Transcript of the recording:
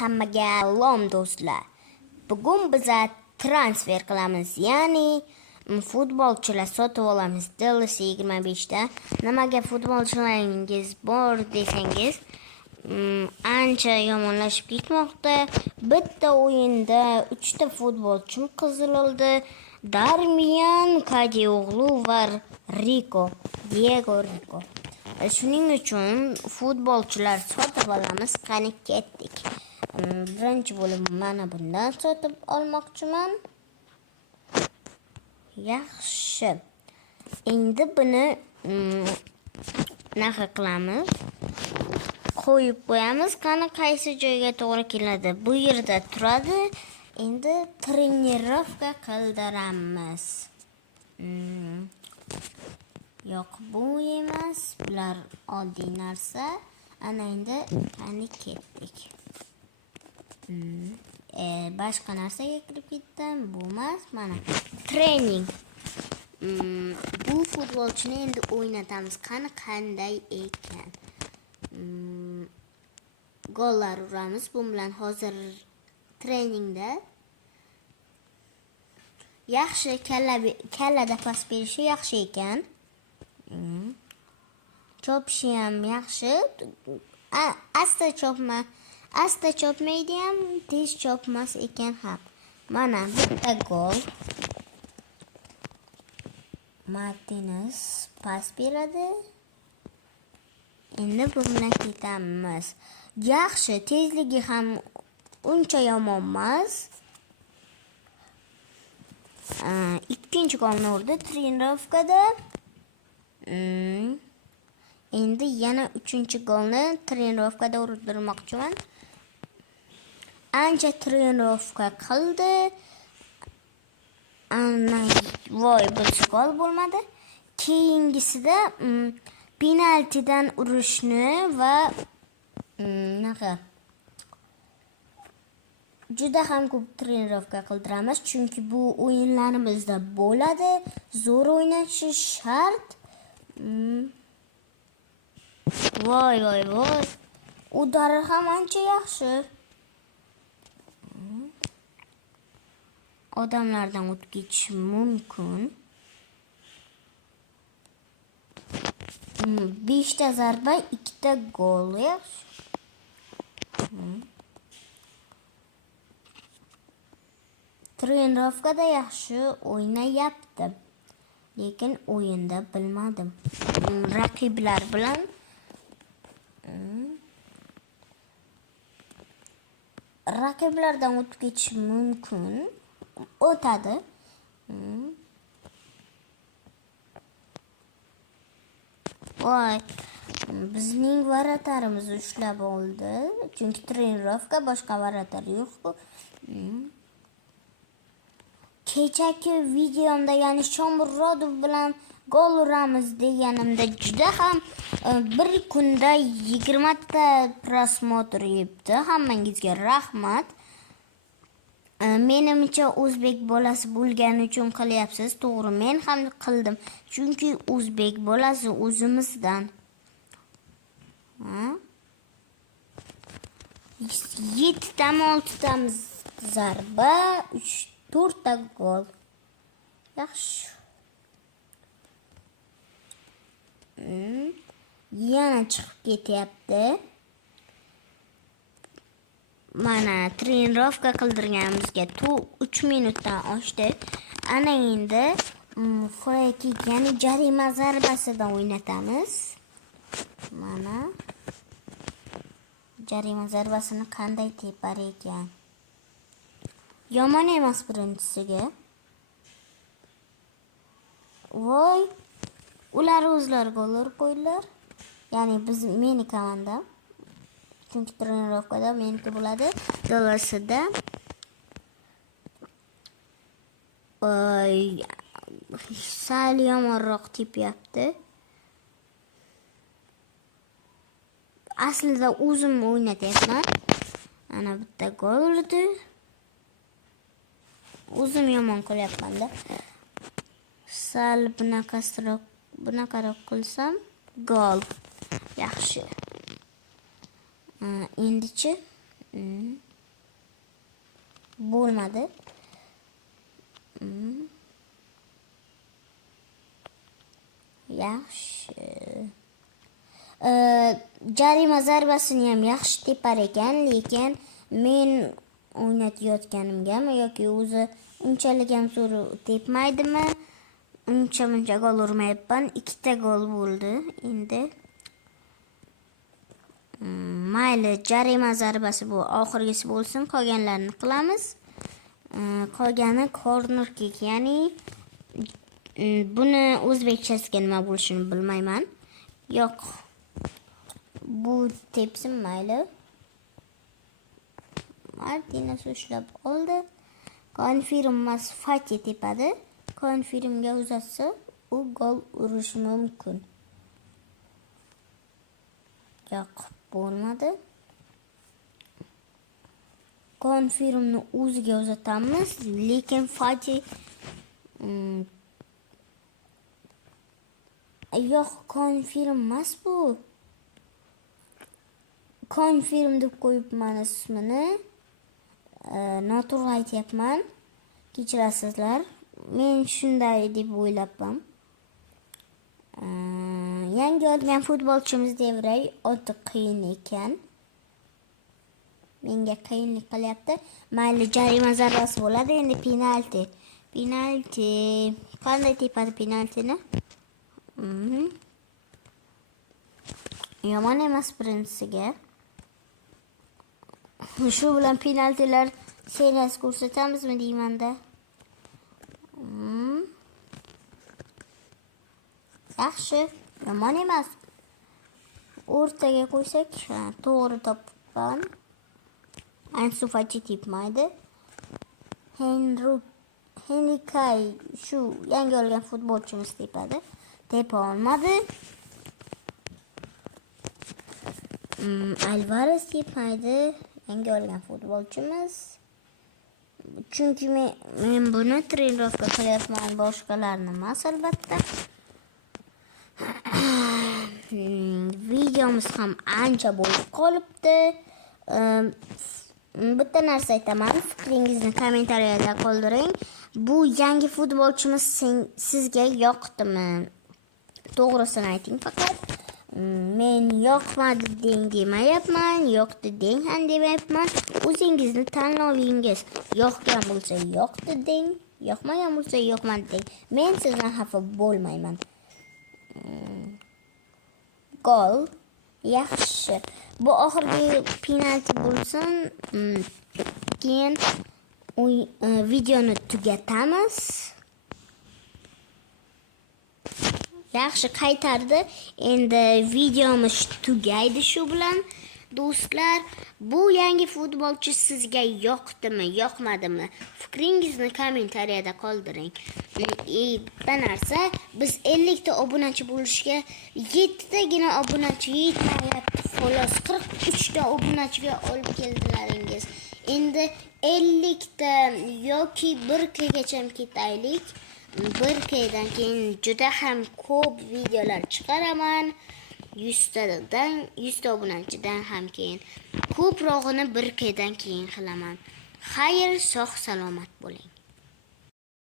Hammaga salom do'stlar. Bugun biz transfer qilamiz, ya'ni futbolchilar sotib olamiz. Dallas 25 da. Nimaga futbolchilaringiz bor desangiz, ancha yomonlashib ketmoqda. Bitta o'yinda 3 ta futbolchim qiziloldi. Darmian Kadioglu va Diego Rico. Shuning uchun futbolchilar sotib olamiz. Qani ketdik. Birinchi bo'lib mana bundan sotib olmoqchiman. Yaxshi. Endi buni naqa qilamiz? Qo'yib qo'yamiz. Qani qaysi joyga to'g'ri keladi? Bu yerda turadi. Endi trenirovka qildiramiz. Yo'q, bu emas. Bular oddiy narsa. Ana endi qani ketdik. Boshqa narsaga kirib ketdim. Bu emas, mana trening. Bu futbolchini endi o'ynatamiz. Qanday ekan? Gollar uramiz. Bu bilan hozir treningda yaxshi kallada pas berishi yaxshi ekan. Chopishi ham yaxshi. Asta chopmaydi ham, tez chopmas ekan ham. Mana bitta gol. Martinez pas beradi. Endi bu bilan ketamiz. Yaxshi, tezligi ham uncha yomon emas. Ikkinchi golni urdi trenirovkada. Endi yana 3-golni trenirovkada urdirmoqchiman. Ancha trenirovka qildi. Voy, bu gol bo'lmadi. Keyingisida penaltidan urishni va juda ham ko'p trenirovka qildiramiz, chunki bu o'yinlarimizda bo'ladi. Zo'r o'ynashi shart. Voy. Udari ham ancha yaxshi. Odamlardan o'tib ketish mumkin. 5 ta zarba, 2 ta gol. Yaxshi. Trenirovkada yaxshi o'ynayapti. Lekin o'yinda bilmadim. Raqiblar bilan raqiblardan o'tib ketish mumkin. O'tadi. Voy, bizning varatarimiz ushlab oldi. Chunki trenirovka, boshqa varatar yo'q. Kechaki videomda, ya'ni Shomurodov bilan gol uramiz deganimda juda ham bir kunda 20 ta prosmotr yebdi. Hammangizga rahmat. Menimcha o'zbek bolasi bo'lgani uchun qilyapsiz. To'g'ri, men ham qildim. Chunki o'zbek bolasi o'zimizdan. 7 ta 6 ta zarba, 4 ta gol. Yaxshi. Yana chiqib ketyapti. Mana trenirovka qildirganimizga 3 minutdan oshdi. Ana endi free kick, ya'ni jarima zarbasidan o'ynatamiz. Mana jarima zarbasini qanday tepar ekan. Yomon emas birinchisiga. Voy, ular o'zlari gol urib qo'ydilar. Ya'ni meni komandam. Chunki trenirovkada meniki bo'ladi. Dallasida sal yomonroq tepyapti. Aslida o'zim o'ynatyapman. Ana bitta gol urdi. O'zim yomon qilyapman-da. Sal bunaqaroq qilsam gol. Yaxshi. Endichi Bo'lmadi. Yaxshi. Jarima zarbasini ham yaxshi tepar ekan, lekin men o'ynatayotganimgami yoki o'zi unchalik ham zo'r tepmaydimi? Uncha gol urmayapman. 2 ta gol bo'ldi. Endi mayli, jarima zarbasi bu oxirgisi bo'lsin, qolganlarini qilamiz. Qolgani corner kick, ya'ni buni o'zbekchasiga nima bo'lishini bilmayman. Yo'q. Bu tepsin mayli. Martinez ushlab oldi. Konfirmas Fati tepadi. Konfirmga uzatsa, u gol urishi mumkin. Yo'q, bo'lmadi. Konfirmni o'ziga uzatamiz, lekin Fati yo'q, konfirm emas bu. Konfirm deb qo'yibman ismini. Noto'g'ri aytyapman. Kechirasizlar. Men shunday deb o'ylabman. Yangi olgan futbolchimiz Devray o'ta qiyin ekan. Menga qiyinlik qilyapti. Mayli, jarima zarbasi bo'ladi, endi penalti. Penalti. Qanday tepadi penaltini? Yomon emas birinchisiga. Shu bilan penaltilar seriyasi ko'rsatamizmi deymanda. Yaxshi, yomon emas. O'rtaga qo'ysak, to'g'ri topgan. Ansu Fati tepmaydi. Henrikai shu yangi olgan futbolchimiz tepadi. Tepa olmadi. Alvarez tepmaydi. Yangi olgan futbolchimiz. Chunki men buni trenirovka qilyapman, boshqalarni emas albatta. Videomiz ham ancha bo'lib qolibdi. Bitta narsa aytaman, fikringizni kommentariyada qoldiring. Bu yangi futbolchimiz sizga yoqdimi? To'g'risini ayting faqat. Men yoqmadi deng demayapman, yoqdi deng ham demayapman. O'zingizni tanlovingiz. Yoqgan bo'lsa yoqdi deng, yoqmagan bo'lsa yoqmadi deng. Men sizdan xafa bo'lmayman. Gol. Yaxshi. Bu oxirgi penalti bo'lsin. Keyin videoni tugatamiz. Yaxshi, qaytardi. Endi videomiz tugaydi shu bilan. Do'stlar, bu yangi futbolchi sizga yoqdimi, yoqmadimi? Fikringizni kommentariyada qoldiring. Bitta narsa, biz 50 ta obunachi bo'lishga 7 tagina obunachi yetmayapti. Xolos 43 ta obunachiga olib keldilaringiz. Endi 50 ta yoki 1 kgacha ketaylik. 1 kdan keyin juda ham ko'p videolar chiqaraman. 100 ta obunachidan ham keyin. Ko'prog'ini 1 kdan keyin qilaman. Xayr, sog' salomat bo'ling.